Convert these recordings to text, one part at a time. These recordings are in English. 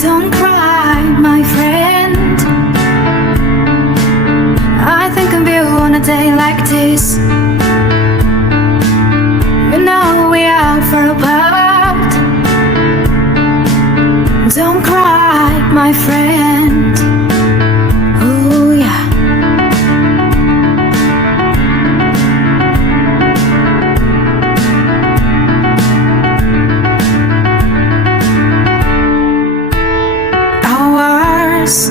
Don't cry, my friend. I think of you on a day like this. You know we are far apart. Don't cry, my friend. Oh yeah. Ours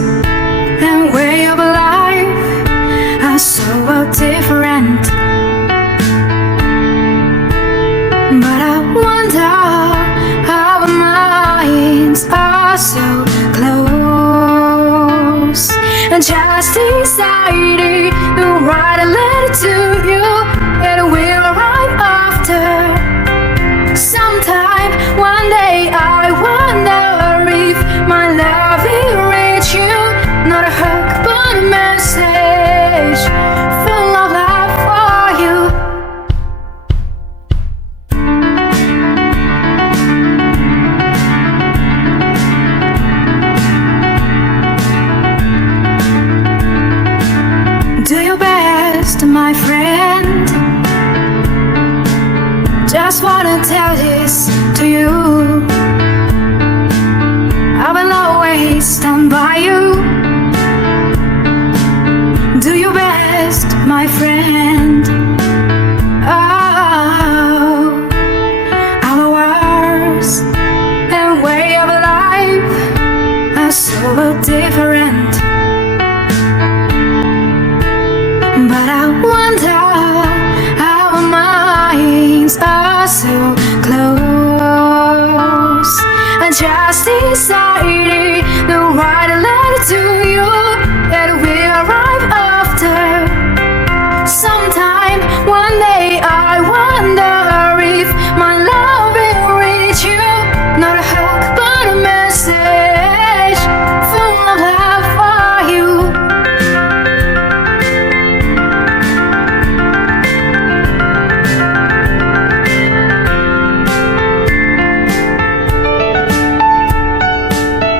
and way of life are so different, but I wonder how our minds are so close. And just decided to write a letter to you, and we'll arrive after. Sometime one day I wonder if my love will reach you. Not a hug but a message full of love for you. Do your best, my friend. Just wanna tell this to you. I will always stand by you. Do your best, my friend. Oh, our words and way of life are so different, but I wonder how our minds are so close. I just decided